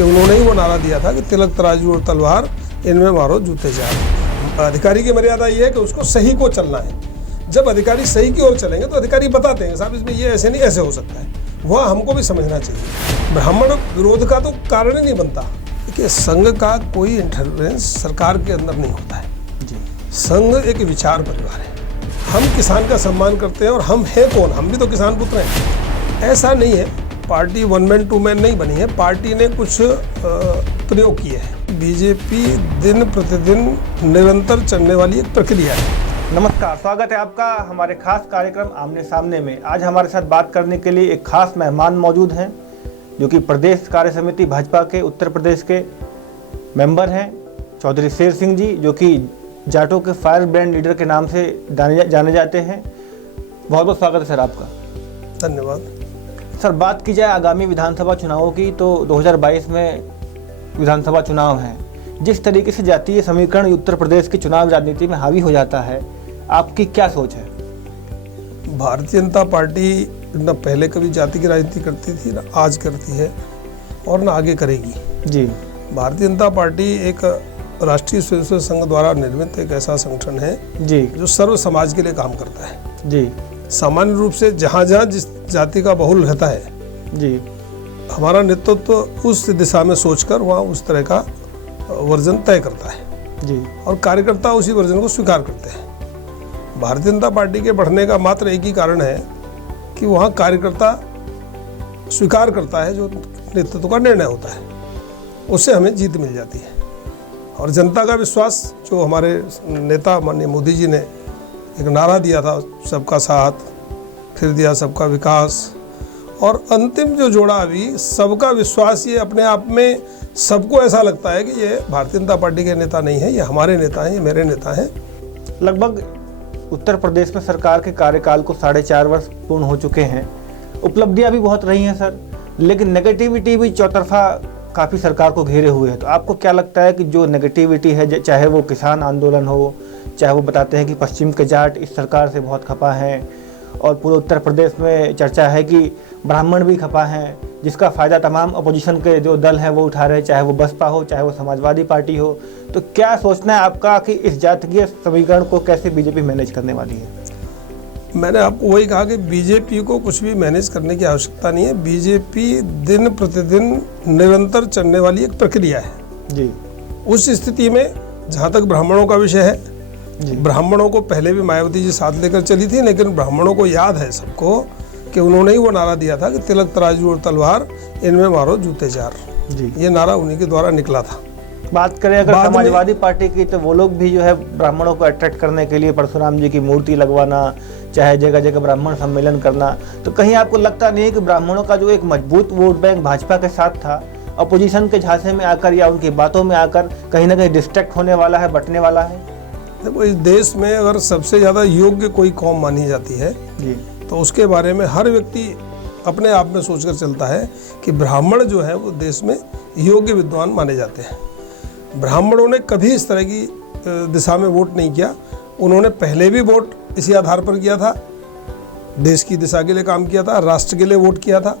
कि उन्होंने ही वो नारा दिया था कि तिलक तराजू और तलवार इनमें मारो जूते चार। अधिकारी की मर्यादा ये है कि उसको सही को चलना है। जब अधिकारी सही की ओर चलेंगे तो अधिकारी बताते हैं साहब इसमें ये ऐसे नहीं ऐसे हो सकता है, वह हमको भी समझना चाहिए। ब्राह्मण विरोध का तो कारण ही नहीं बनता। देखिए, संघ का कोई इंटरफेरेंस सरकार के अंदर नहीं होता है जी। संघ एक विचार परिवार है। हम किसान का सम्मान करते हैं और हम हैं कौन, हम भी तो किसान पुत्र हैं। ऐसा नहीं है, party one man two man नहीं बनी है, पार्टी ने कुछ प्रयोग किए हैं। बीजेपी दिन प्रतिदिन निरंतर चलने वाली एक प्रक्रिया है। नमस्कार, स्वागत है आपका हमारे खास कार्यक्रम आमने सामने में। आज हमारे साथ बात करने के लिए एक खास मेहमान मौजूद हैं जो कि प्रदेश कार्य समिति भाजपा के उत्तर प्रदेश के मेंबर हैं, चौधरी शेर सिंह जी, जो कि जाटों के फायर ब्रांड लीडर के नाम से जाने जाते हैं। बहुत बहुत स्वागत है सर आपका। धन्यवाद सर। बात की जाए आगामी विधानसभा चुनावों की तो 2022 में विधानसभा चुनाव हैं। जिस तरीके से जातीय समीकरण उत्तर प्रदेश की चुनाव राजनीति में हावी हो जाता है, आपकी क्या सोच है? भारतीय जनता पार्टी न पहले कभी जाति की राजनीति करती थी, न आज करती है और न आगे करेगी जी। भारतीय जनता पार्टी एक राष्ट्रीय स्वयंसेवक संघ द्वारा निर्मित एक ऐसा संगठन है जी जो सर्व समाज के लिए काम करता है जी। सामान्य रूप से जहाँ जहाँ जिस जाति का बहुल रहता है जी, हमारा नेतृत्व उस दिशा में सोचकर वहाँ उस तरह का वर्जन तय करता है जी, और कार्यकर्ता उसी वर्जन को स्वीकार करते हैं। भारतीय जनता पार्टी के बढ़ने का मात्र एक ही कारण है कि वहाँ कार्यकर्ता स्वीकार करता है जो नेतृत्व का निर्णय होता है, उससे हमें जीत मिल जाती है। और जनता का विश्वास, जो हमारे नेता माननीय मोदी जी ने एक नारा दिया था, सबका साथ, फिर दिया सबका विकास, और अंतिम जो जोड़ा अभी सबका विश्वास, ये अपने आप में सबको ऐसा लगता है कि ये भारतीय जनता पार्टी के नेता नहीं है, ये हमारे नेता हैं, ये मेरे नेता हैं। लगभग उत्तर प्रदेश में सरकार के कार्यकाल को 4.5 वर्ष पूर्ण हो चुके हैं। उपलब्धियां भी बहुत रही हैं सर, लेकिन नेगेटिविटी भी चौतरफा काफ़ी सरकार को घेरे हुए है। तो आपको क्या लगता है कि जो नेगेटिविटी है, चाहे वो किसान आंदोलन हो, चाहे वो बताते हैं कि पश्चिम के जाट इस सरकार से बहुत खपा हैं, और पूरे उत्तर प्रदेश में चर्चा है कि ब्राह्मण भी खपा हैं, जिसका फ़ायदा तमाम अपोजिशन के जो दल हैं वो उठा रहे हैं, चाहे वो बसपा हो, चाहे वो समाजवादी पार्टी हो। तो क्या सोचना है आपका कि इस जातीय समीकरण को कैसे बीजेपी मैनेज करने वाली है? मैंने आपको वही कहा कि बीजेपी को कुछ भी मैनेज करने की आवश्यकता नहीं है। बीजेपी दिन प्रतिदिन निरंतर चलने वाली एक प्रक्रिया है जी। उस स्थिति में जहाँ तक ब्राह्मणों का विषय है, ब्राह्मणों को पहले भी मायावती जी साथ लेकर चली थी, लेकिन ब्राह्मणों को याद है सबको कि उन्होंने ही वो नारा दिया था कि तिलक तराजू और तलवार इनमें मारो जूते चार जी। ये नारा उन्हीं के द्वारा निकला था। बात करें अगर समाजवादी पार्टी की, तो वो लोग भी जो है ब्राह्मणों को अट्रैक्ट करने के लिए परशुराम जी की मूर्ति लगवाना, चाहे जगह जगह ब्राह्मण सम्मेलन करना, तो कहीं आपको लगता नहीं है कि ब्राह्मणों का जो एक मजबूत वोट बैंक भाजपा के साथ था, अपोजिशन के झांसे में आकर या उनकी बातों में आकर कहीं ना कहीं डिस्ट्रैक्ट होने वाला है, बटने वाला है? देखो, इस देश में अगर सबसे ज़्यादा योग्य कोई कौम मानी जाती है जी, तो उसके बारे में हर व्यक्ति अपने आप में सोचकर चलता है कि ब्राह्मण जो है वो देश में योग्य विद्वान माने जाते हैं। ब्राह्मणों ने कभी इस तरह की दिशा में वोट नहीं किया। उन्होंने पहले भी वोट इसी आधार पर किया था, देश की दिशा के लिए काम किया था, राष्ट्र के लिए वोट किया था।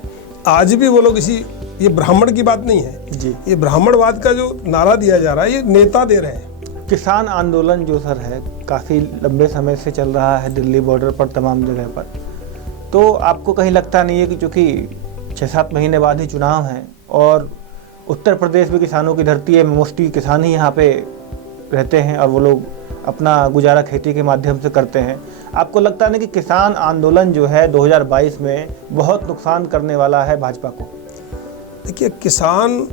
आज भी वो लोग ये ब्राह्मण की बात नहीं है जी, ये ब्राह्मणवाद का जो नारा दिया जा रहा है ये नेता दे रहे हैं। किसान आंदोलन जो सर है काफ़ी लंबे समय से चल रहा है दिल्ली बॉर्डर पर, तमाम जगह पर, तो आपको कहीं लगता नहीं है कि चूँकि 6-7 महीने बाद ही चुनाव हैं और उत्तर प्रदेश भी किसानों की धरती है, मोस्टली किसान ही यहाँ पे रहते हैं और वो लोग अपना गुजारा खेती के माध्यम से करते हैं, आपको लगता नहीं कि किसान आंदोलन जो है 2022 में बहुत नुकसान करने वाला है भाजपा को? देखिए, किसान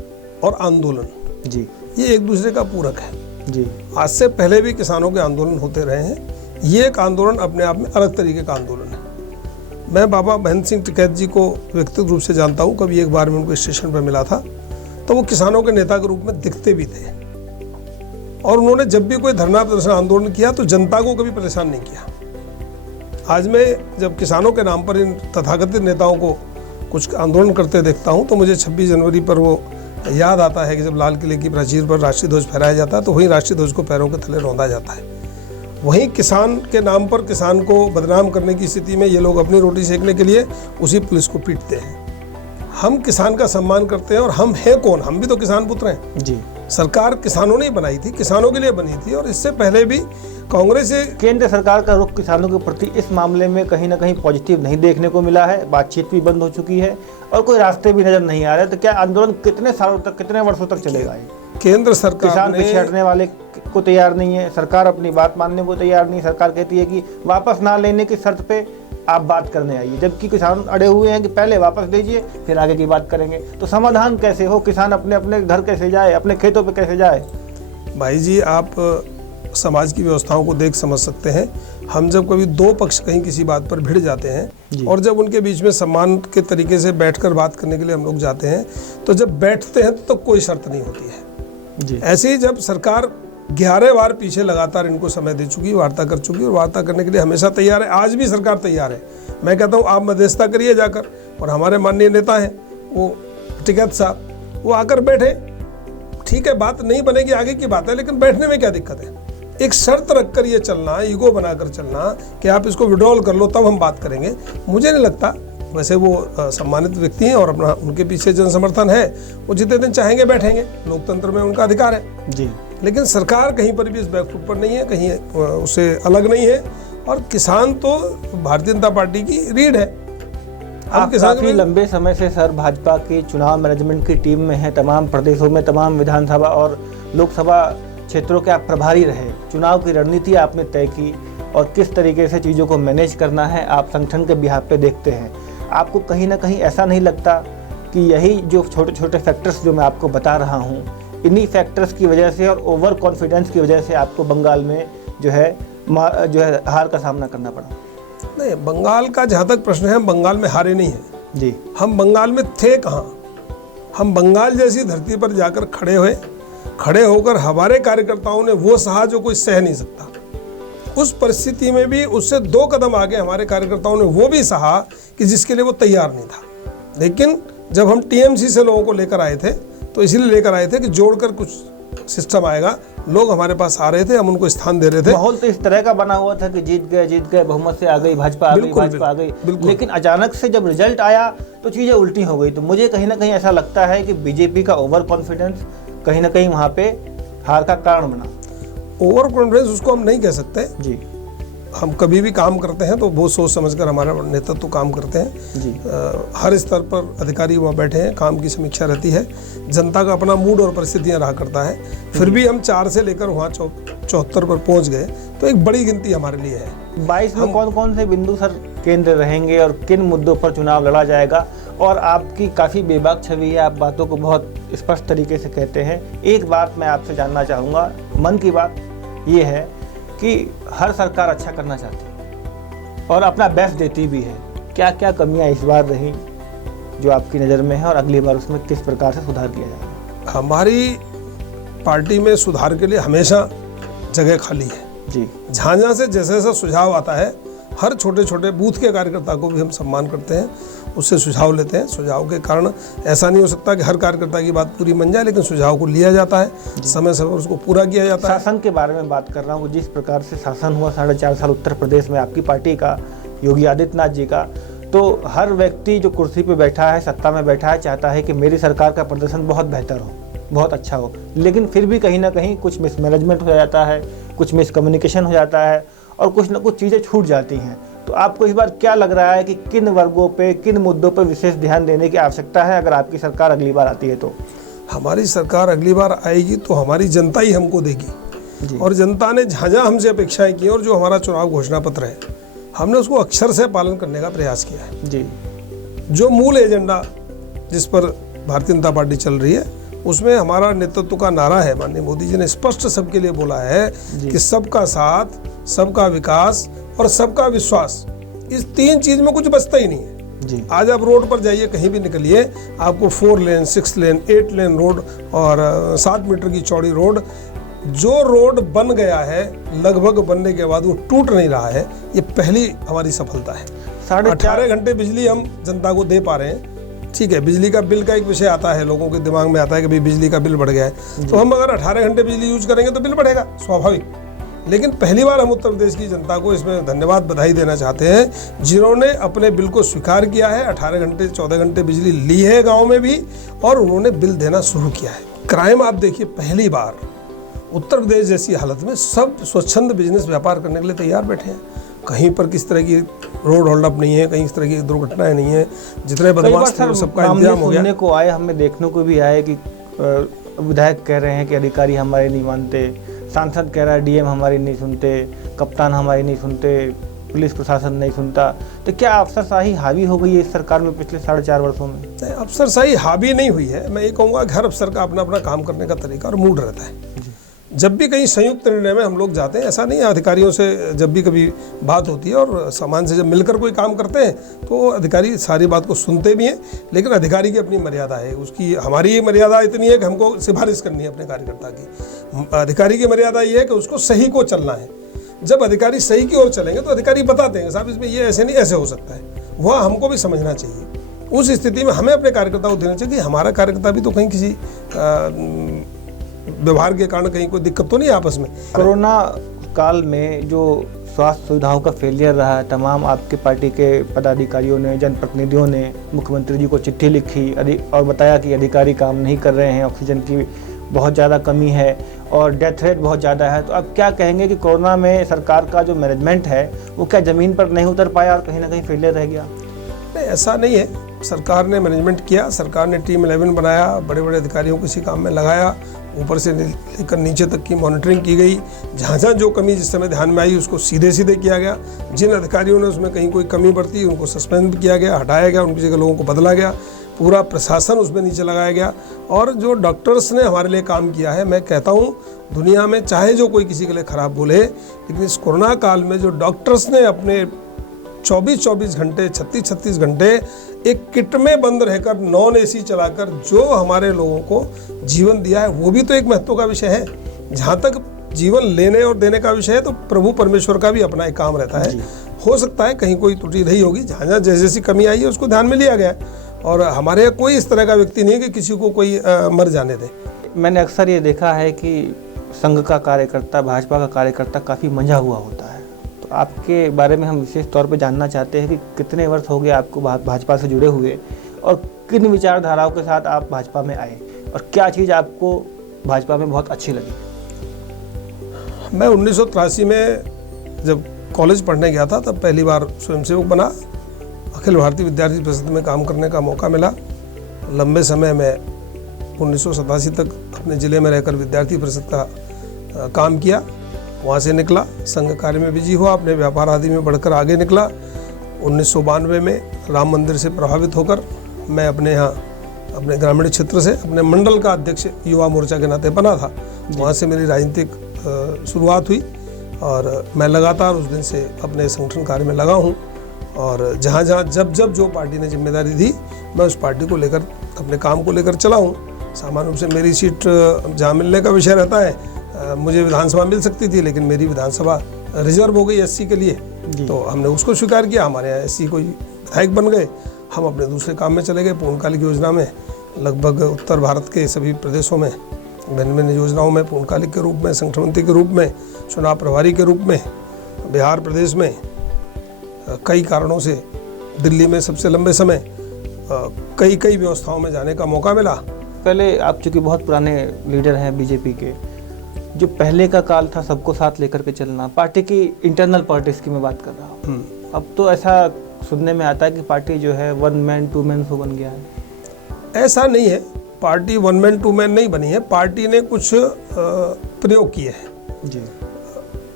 और आंदोलन जी ये एक दूसरे का पूरक है जी। आज से पहले भी किसानों के आंदोलन होते रहे हैं, ये एक आंदोलन अपने आप में अलग तरीके का आंदोलन है। मैं बाबा महेंद्र सिंह टिकैत जी को व्यक्तिगत रूप से जानता हूँ, कभी एक बार मैं उनको स्टेशन पर मिला था, तो वो किसानों के नेता के रूप में दिखते भी थे, और उन्होंने जब भी कोई धरना प्रदर्शन आंदोलन किया तो जनता को कभी परेशान नहीं किया। आज मैं जब किसानों के नाम पर इन तथाकथित नेताओं को कुछ आंदोलन करते देखता हूँ तो मुझे 26 जनवरी पर वो याद आता है कि जब लाल किले की प्राचीर पर राष्ट्रीय ध्वज फहराया जाता है तो वहीं राष्ट्रीय ध्वज को पैरों के तले रौंदा जाता है। वहीं किसान के नाम पर किसान को बदनाम करने की स्थिति में ये लोग अपनी रोटी सेकने के लिए उसी पुलिस को पीटते हैं। हम किसान का सम्मान करते हैं और हम हैं कौन, हम भी तो किसान पुत्र हैं जी। सरकार किसानों ने ही बनाई थी, किसानों के लिए बनी थी, और इससे पहले भी कांग्रेस केंद्र सरकार का रुख किसानों के प्रति इस मामले में कहीं ना कहीं पॉजिटिव नहीं देखने को मिला है। बातचीत भी बंद हो चुकी है और कोई रास्ते भी नजर नहीं आ रहे। तो क्या आंदोलन कितने सालों तक, कितने वर्षों तक चलेगा? केंद्र सरकार किसान पीछे हटने वाले को तैयार नहीं है, सरकार अपनी बात मानने को तैयार नहीं। सरकार कहती है कि वापस ना लेने की शर्त पे आप बात करने आइए, जबकि किसान अड़े हुए हैं कि पहले वापस लीजिए फिर आगे की बात करेंगे। तो समाधान कैसे हो? किसान अपने अपने घर कैसे जाए, अपने खेतों पे कैसे जाए? भाई जी, आप समाज की व्यवस्थाओं को देख समझ सकते हैं। हम जब कभी दो पक्ष कहीं किसी बात पर भिड़ जाते हैं और जब उनके बीच में सम्मान के तरीके से बैठकर बात करने के लिए हम लोग जाते हैं, तो जब बैठते हैं तो कोई शर्त नहीं होती है जी। ऐसे ही जब सरकार 11 बार पीछे लगातार इनको समय दे चुकी, वार्ता कर चुकी और वार्ता करने के लिए हमेशा तैयार है, आज भी सरकार तैयार है। मैं कहता हूँ आप मध्यस्थता करिए जाकर, और हमारे माननीय नेता हैं वो टिकैत साहब, वो आकर बैठे। ठीक है, बात नहीं बनेगी आगे की बात है, लेकिन बैठने में क्या दिक्कत है? एक शर्त रखकर ये चलना, ईगो बनाकर चलना कि आप इसको विड्रॉल कर लो तब हम बात करेंगे, मुझे नहीं लगता। वैसे वो सम्मानित व्यक्ति हैं और अपना उनके पीछे जन समर्थन है, वो जितने दिन चाहेंगे बैठेंगे, लोकतंत्र में उनका अधिकार है जी। लेकिन सरकार कहीं पर भी इस बैकफुट पर नहीं है, कहीं उससे अलग नहीं है, और किसान तो भारतीय जनता पार्टी की रीढ़ है। आप काफी लंबे समय से सर भाजपा की चुनाव मैनेजमेंट की टीम में है, तमाम प्रदेशों में, तमाम विधानसभा और लोकसभा क्षेत्रों के आप प्रभारी रहे। चुनाव की रणनीति आपने तय की और किस तरीके से चीज़ों को मैनेज करना है आप संगठन के बिहाफ पे देखते हैं। आपको कहीं ना कहीं ऐसा नहीं लगता कि यही जो छोटे छोटे फैक्टर्स जो मैं आपको बता रहा हूँ, इन्हीं फैक्टर्स की वजह से और ओवर कॉन्फिडेंस की वजह से आपको बंगाल में जो है हार का सामना करना पड़ा? नहीं, बंगाल का जहाँ तक प्रश्न है, बंगाल में हारे नहीं है जी। हम बंगाल में थे कहाँ? हम बंगाल जैसी धरती पर जाकर खड़े हुए, खड़े होकर हमारे कार्यकर्ताओं ने वो सहा जो कोई सह नहीं सकता। उस परिस्थिति में भी उससे 2 कदम आगे हमारे कार्यकर्ताओं ने वो भी सहा कि जिसके लिए वो तैयार नहीं था। लेकिन जब हम टीएमसी से लोगों को लेकर आए थे, तो इसीलिए लेकर आए थे कि जोड़कर कुछ सिस्टम आएगा। लोग हमारे पास आ रहे थे, हम उनको स्थान दे रहे थे। माहौल तो इस तरह का बना हुआ था कि जीत गए, बहुमत से आ गई भाजपा, आ गई भाजपा आ गई। लेकिन अचानक से जब रिजल्ट आया तो चीजें उल्टी हो गई। तो मुझे कहीं ना कहीं ऐसा लगता है कि बीजेपी का ओवर कॉन्फिडेंस कहीं ना कहीं वहाँ पे हार का कारण बना। ओवर कॉन्फिडेंस उसको हम नहीं कह सकते जी। हम कभी भी काम करते हैं तो बहुत सोच समझकर हमारा नेतृत्व तो काम करते हैं जी। हर स्तर पर अधिकारी वहाँ बैठे हैं, काम की समीक्षा रहती है, जनता का अपना मूड और परिस्थितियाँ रहा करता है। फिर भी हम 4 से लेकर वहाँ 74 पर पहुँच गए, तो एक बड़ी गिनती हमारे लिए है। 22 में कौन कौन से बिंदु सर केंद्र रहेंगे और किन मुद्दों पर चुनाव लड़ा जाएगा? और आपकी काफ़ी बेबाक छवि है, आप बातों को बहुत स्पष्ट तरीके से कहते हैं। एक बात मैं आपसे जानना चाहूँगा, मन की बात ये है कि हर सरकार अच्छा करना चाहती है और अपना बेस्ट देती भी है। क्या क्या कमियां इस बार रही जो आपकी नज़र में है और अगली बार उसमें किस प्रकार से सुधार किया जाएगा? हमारी पार्टी में सुधार के लिए हमेशा जगह खाली है जी। जहाँ से जैसा सुझाव आता है, हर छोटे छोटे बूथ के कार्यकर्ता को भी हम सम्मान करते हैं, उससे सुझाव लेते हैं। सुझाव के कारण ऐसा नहीं हो सकता कि हर कार्यकर्ता की बात पूरी बन जाए, लेकिन सुझाव को लिया जाता है, समय समय उसको पूरा किया जाता है। शासन के बारे में बात कर रहा हूँ, जिस प्रकार से शासन हुआ 4.5 साल उत्तर प्रदेश में आपकी पार्टी का, योगी आदित्यनाथ जी का, तो हर व्यक्ति जो कुर्सी पे बैठा है, सत्ता में बैठा है, चाहता है कि मेरी सरकार का प्रदर्शन बहुत बेहतर हो, बहुत अच्छा हो। लेकिन फिर भी कहीं ना कहीं कुछ मिसमैनेजमेंट हो जाता है, कुछ मिसकम्युनिकेशन हो जाता है और कुछ ना कुछ चीज़ें छूट जाती हैं। तो आपको इस बार क्या लग रहा है कि किन वर्गों पे, किन मुद्दों पर विशेष ध्यान देने की आवश्यकता है अगर आपकी सरकार अगली बार आती है? तो हमारी सरकार अगली बार आएगी तो हमारी जनता ही हमको देगी, और जनता ने जहाँ जहाँ हमसे अपेक्षाएं की और जो हमारा चुनाव घोषणा पत्र है, हमने उसको अक्षर से पालन करने का प्रयास किया है जी। जो मूल एजेंडा जिस पर भारतीय जनता पार्टी चल रही है, उसमें हमारा नेतृत्व का नारा है, माननीय मोदी जी ने स्पष्ट सबके लिए बोला है कि सबका साथ, सबका विकास और सबका विश्वास। इस 3 चीज में कुछ बचता ही नहीं है जी। आज आप रोड पर जाइए, कहीं भी निकलिए, आपको 4 लेन, 6 लेन, 8 लेन रोड और 7 मीटर की चौड़ी रोड, जो रोड बन गया है लगभग बनने के बाद वो टूट नहीं रहा है, ये पहली हमारी सफलता है। 18 घंटे बिजली हम जनता को दे पा रहे हैं। ठीक है, बिजली का बिल का एक विषय आता है, लोगों के दिमाग में आता है कि भाई बिजली का बिल बढ़ गया है, तो हम अगर 18 घंटे बिजली यूज करेंगे तो बिल बढ़ेगा, स्वाभाविक। लेकिन पहली बार हम उत्तर प्रदेश की जनता को इसमें धन्यवाद बधाई देना चाहते हैं, जिन्होंने अपने बिल को स्वीकार किया है। 18 घंटे 14 घंटे बिजली ली है गांव में भी, और उन्होंने बिल देना शुरू किया है। क्राइम आप देखिए, पहली बार उत्तर प्रदेश जैसी हालत में सब स्वच्छंद बिजनेस व्यापार करने के लिए तैयार बैठे हैं। कहीं पर किस तरह की रोड होल्ड अप नहीं है, कहीं इस तरह की दुर्घटनाएं नहीं है, जितने बदमाश थे सबका इंतजाम हो गया। सुनने को आए, हमें देखने को भी आए कि विधायक कह रहे हैं कि अधिकारी हमारे नहीं मानते, सांसद कह रहा है डीएम हमारी नहीं सुनते, कप्तान हमारी नहीं सुनते, पुलिस प्रशासन नहीं सुनता। तो क्या अफसरशाही हावी हो गई है इस सरकार में पिछले 4.5 वर्षों में? अफसरशाही हावी नहीं हुई है। मैं ये कहूँगा कि हर अफसर का अपना अपना काम करने का तरीका और मूड रहता है। जब भी कहीं संयुक्त निर्णय में हम लोग जाते हैं, ऐसा नहीं है, अधिकारियों से जब भी कभी बात होती है और सामान से जब मिलकर कोई काम करते हैं तो अधिकारी सारी बात को सुनते भी हैं, लेकिन अधिकारी की अपनी मर्यादा है। उसकी हमारी ये मर्यादा इतनी है कि हमको सिफारिश करनी है अपने कार्यकर्ता की। अधिकारी की मर्यादा ये है कि उसको सही को चलना है। जब अधिकारी सही की ओर चलेंगे तो अधिकारी बताते हैं साहब इसमें ये ऐसे नहीं, ऐसे हो सकता है। वह हमको भी समझना चाहिए। उस स्थिति में हमें अपने कार्यकर्ता को देना चाहिए कि हमारा कार्यकर्ता भी तो कहीं किसी व्यवहार के कारण कहीं कोई दिक्कत तो नहीं आपस में। कोरोना काल में जो स्वास्थ्य सुविधाओं का फेलियर रहा है, तमाम आपके पार्टी के पदाधिकारियों ने, जनप्रतिनिधियों ने मुख्यमंत्री जी को चिट्ठी लिखी और बताया कि अधिकारी काम नहीं कर रहे हैं, ऑक्सीजन की बहुत ज़्यादा कमी है और डेथ रेट बहुत ज़्यादा है। तो आप क्या कहेंगे कि कोरोना में सरकार का जो मैनेजमेंट है वो क्या ज़मीन पर नहीं उतर पाया और कहीं ना कहीं फेलियर रह गया? नहीं, ऐसा नहीं है। सरकार ने मैनेजमेंट किया, सरकार ने टीम 11 बनाया, बड़े बड़े अधिकारियों को इसी काम में लगाया, ऊपर से लेकर नीचे तक की मॉनिटरिंग की गई। जहाँ जहाँ जो कमी जिस समय ध्यान में आई उसको सीधे सीधे किया गया। जिन अधिकारियों ने उसमें कहीं कोई कमी बरती उनको सस्पेंड भी किया गया, हटाया गया, उनकी जगह लोगों को बदला गया। पूरा प्रशासन उसमें नीचे लगाया गया। और जो डॉक्टर्स ने हमारे लिए काम किया है, मैं कहता हूँ दुनिया में चाहे जो कोई किसी के लिए ख़राब बोले, लेकिन इस कोरोना काल में जो डॉक्टर्स ने अपने 24-24 घंटे 36-36 घंटे एक किट में बंद रहकर नॉन एसी चलाकर जो हमारे लोगों को जीवन दिया है, वो भी तो एक महत्व का विषय है। जहाँ तक जीवन लेने और देने का विषय है तो प्रभु परमेश्वर का भी अपना एक काम रहता है। हो सकता है कहीं कोई त्रुटि रही होगी, जहाँ जहाँ जैसी जैसी कमी आई है उसको ध्यान में लिया गया है। और हमारे यहाँ कोई इस तरह का व्यक्ति नहीं है कि किसी को कोई मर जाने दे। मैंने अक्सर ये देखा है कि संघ का कार्यकर्ता, भाजपा का कार्यकर्ता काफ़ी मंझा हुआ होता है। तो आपके बारे में हम विशेष तौर पे जानना चाहते हैं कि कितने वर्ष हो गए आपको भाजपा से जुड़े हुए और किन विचारधाराओं के साथ आप भाजपा में आए और क्या चीज़ आपको भाजपा में बहुत अच्छी लगी? मैं 1983 में जब कॉलेज पढ़ने गया था तब पहली बार स्वयंसेवक बना। अखिल भारतीय विद्यार्थी परिषद में काम करने का मौका मिला। लंबे समय में 1987 तक अपने ज़िले में रहकर विद्यार्थी परिषद का काम किया। वहाँ से निकला, संघ कार्य में बिजी हुआ, अपने व्यापार आदि में बढ़कर आगे निकला। 1992 में राम मंदिर से प्रभावित होकर मैं अपने यहाँ अपने ग्रामीण क्षेत्र से अपने मंडल का अध्यक्ष युवा मोर्चा के नाते बना था। वहाँ से मेरी राजनीतिक शुरुआत हुई और मैं लगातार उस दिन से अपने संगठन कार्य में लगा हूँ। और जहाँ जहाँ जब जब जो पार्टी ने जिम्मेदारी दी, मैं उस पार्टी को लेकर अपने काम को लेकर चला हूँ। सामान्य रूप से मेरी सीट जहाँ मिलने का विषय रहता है, मुझे विधानसभा मिल सकती थी, लेकिन मेरी विधानसभा रिजर्व हो गई एससी के लिए, तो हमने उसको स्वीकार किया। हमारे यहाँ एससी कोई विधायक बन गए, हम अपने दूसरे काम में चले गए। पूर्णकालिक योजना में लगभग उत्तर भारत के सभी प्रदेशों में भिन्न भिन्न योजनाओं में पूर्णकालिक के रूप में, संगठन मंत्री के रूप में, चुनाव प्रभारी के रूप में, बिहार प्रदेश में कई कारणों से दिल्ली में सबसे लंबे समय कई व्यवस्थाओं में जाने का मौका मिला। पहले आप चूँकि बहुत पुराने लीडर हैं बीजेपी के, जो पहले का काल था सबको साथ लेकर के चलना, पार्टी की इंटरनल पॉलिटिक्स की मैं बात कर रहा हूँ। अब तो ऐसा सुनने में आता है कि पार्टी जो है 1 मैन 2 मैन शो बन गया है। ऐसा नहीं है, पार्टी 1 मैन 2 मैन नहीं बनी है। पार्टी ने कुछ प्रयोग किए हैं जी।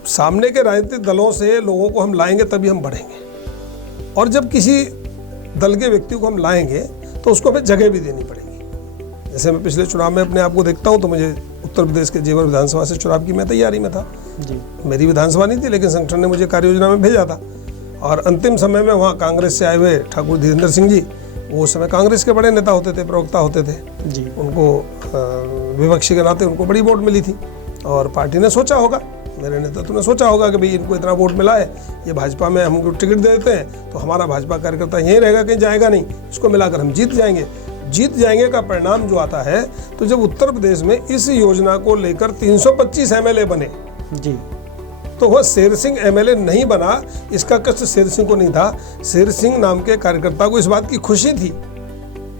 सामने के राजनीतिक दलों से लोगों को हम लाएंगे तभी हम बढ़ेंगे, और जब किसी दल के व्यक्ति को हम लाएंगे तो उसको हमें जगह भी देनी पड़ेगी। जैसे मैं पिछले चुनाव में अपने आप को देखता हूँ तो मुझे उत्तर प्रदेश के जेवर विधानसभा से चुनाव की मैं तैयारी में था जी। मेरी विधानसभा नहीं थी, लेकिन संगठन ने मुझे कार्य योजना में भेजा था। और अंतिम समय में वहाँ कांग्रेस से आए हुए ठाकुर धीरेन्द्र सिंह जी, वो उस समय कांग्रेस के बड़े नेता होते थे, प्रवक्ता होते थे जी। उनको विपक्षी के नाते उनको बड़ी वोट मिली थी और पार्टी ने सोचा होगा, मेरे नेतृत्व ने सोचा होगा कि भाई इनको इतना वोट मिला है, ये भाजपा में हमको टिकट दे देते हैं तो हमारा भाजपा कार्यकर्ता यहीं रहेगा, कहीं जाएगा नहीं, इसको मिलाकर हम जीत जाएंगे। जीत जाएंगे का परिणाम जो आता है, तो जब उत्तर प्रदेश में इस योजना को लेकर 325 MLA बने जी, तो वह शेर सिंह एमएलए नहीं बना, इसका कष्ट शेर सिंह को नहीं था। शेर सिंह नाम के कार्यकर्ता को इस बात की खुशी थी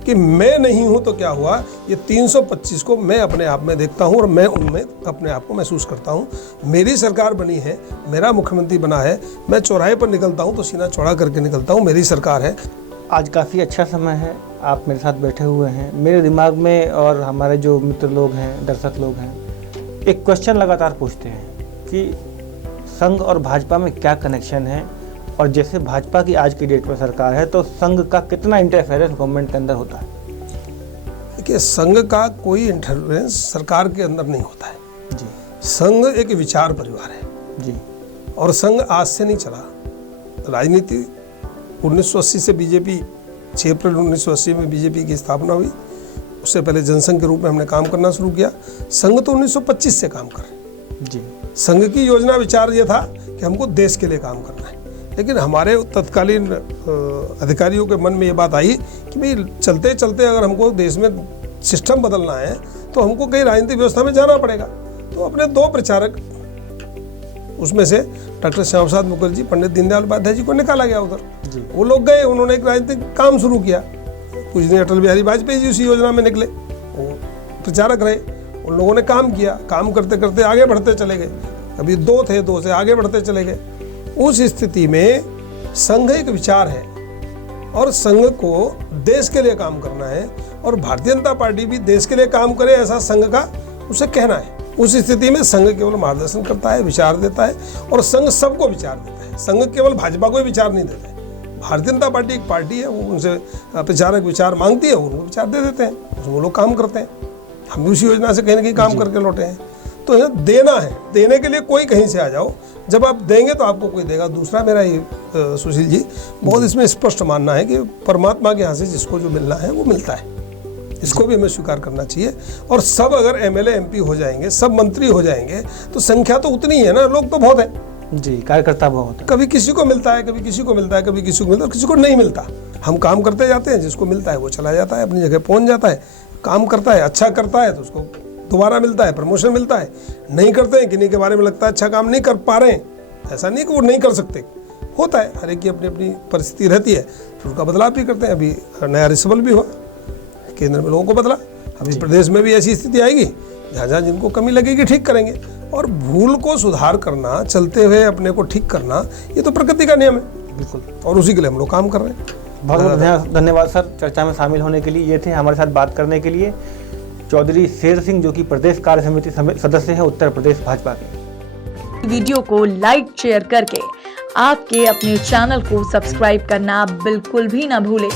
कि मैं नहीं हूं तो क्या हुआ, ये 325 को मैं अपने आप में देखता हूं और मैं उनमें अपने आप को महसूस करता हूं। मेरी सरकार बनी है, मेरा मुख्यमंत्री बना है, मैं चौराहे पर निकलता हूं तो सीना चौड़ा करके निकलता हूं, मेरी सरकार है। आज काफ़ी अच्छा समय है, आप मेरे साथ बैठे हुए हैं। मेरे दिमाग में और हमारे जो मित्र लोग हैं, दर्शक लोग हैं, एक क्वेश्चन लगातार पूछते हैं कि संघ और भाजपा में क्या कनेक्शन है, और जैसे भाजपा की आज की डेट में सरकार है तो संघ का कितना इंटरफेरेंस गवर्नमेंट के अंदर होता है? देखिए, संघ का कोई इंटरफेरेंस सरकार के अंदर नहीं होता है जी। संघ एक विचार परिवार है जी, और संघ आज से नहीं चला। राजनीति 1980 से बीजेपी, 6 अप्रैल 1980 में बीजेपी की स्थापना हुई। उससे पहले जनसंघ के रूप में हमने काम करना शुरू किया। संघ तो 1925 से काम कर रहे जी। संघ की योजना विचार ये था कि हमको देश के लिए काम करना है, लेकिन हमारे तत्कालीन अधिकारियों के मन में ये बात आई कि भाई चलते चलते अगर हमको देश में सिस्टम बदलना है तो हमको कहीं राजनीतिक व्यवस्था में जाना पड़ेगा। तो अपने 2 प्रचारक, उसमें से डॉक्टर श्यामा प्रसाद मुखर्जी, पंडित दीनदयाल उपाध्याय जी को निकाला गया उधर। वो लोग गए, उन्होंने एक राजनीतिक काम शुरू किया। कुछ दिन अटल बिहारी वाजपेयी जी उसी योजना में निकले, वो प्रचारक रहे। उन लोगों ने काम किया, काम करते करते आगे बढ़ते चले गए। अभी 2 थे, 2 से आगे बढ़ते चले गए। उस स्थिति में संघ एक विचार है और संघ को देश के लिए काम करना है, और भारतीय जनता पार्टी भी देश के लिए काम करे ऐसा संघ का उसे कहना है। उस स्थिति में संघ केवल मार्गदर्शन करता है, विचार देता है, और संघ सबको विचार देता है। संघ केवल भाजपा को ही विचार नहीं देता है। भारतीय जनता पार्टी एक पार्टी है, वो उनसे प्रचारक विचार मांगती है, उनको विचार दे देते हैं, उसमें वो लोग काम करते हैं। हम भी उसी योजना से कहीं ना कहीं काम करके लौटे हैं। तो यह देना है, देने के लिए कोई कहीं से आ जाओ, जब आप देंगे तो आपको कोई देगा। दूसरा मेरा ये सुशील जी बहुत इसमें स्पष्ट मानना है कि परमात्मा के यहाँ से जिसको जो मिलना है वो मिलता है, इसको भी हमें स्वीकार करना चाहिए। और सब अगर एमएलए एमपी हो जाएंगे, सब मंत्री हो जाएंगे, तो संख्या तो उतनी ही है ना, लोग तो बहुत है जी, कार्यकर्ता बहुत है। कभी किसी को मिलता है, कभी किसी को मिलता है, कभी किसी को मिलता है, किसी को नहीं मिलता। हम काम करते जाते हैं, जिसको मिलता है वो चला जाता है, अपनी जगह पहुंच जाता है, काम करता है, अच्छा करता है तो उसको दोबारा मिलता है, प्रमोशन मिलता है। नहीं करते हैं, किन्हीं के बारे में लगता है अच्छा काम नहीं कर पा रहे हैं, ऐसा नहीं कि वो नहीं कर सकते, होता है, हर एक की अपनी अपनी परिस्थिति रहती है, फिर उसका बदलाव भी करते हैं। अभी नया रिसबल भी हुआ, केंद्र में लोगों को बदला, अभी प्रदेश में भी ऐसी स्थिति आएगी, जहाँ जहाँ जिनको कमी लगेगी ठीक करेंगे। और भूल को सुधार करना, चलते हुए अपने को ठीक करना, ये तो प्रकृति का नियम है बिल्कुल, और उसी के लिए हम लोग काम कर रहे हैं। बहुत बहुत धन्यवाद सर चर्चा में शामिल होने के लिए। ये थे हमारे साथ बात करने के लिए चौधरी शेर सिंह, जो कि प्रदेश कार्य समिति सदस्य हैं उत्तर प्रदेश भाजपा के। वीडियो को लाइक शेयर करके आपके अपने चैनल को सब्सक्राइब करना बिल्कुल भी ना भूलें।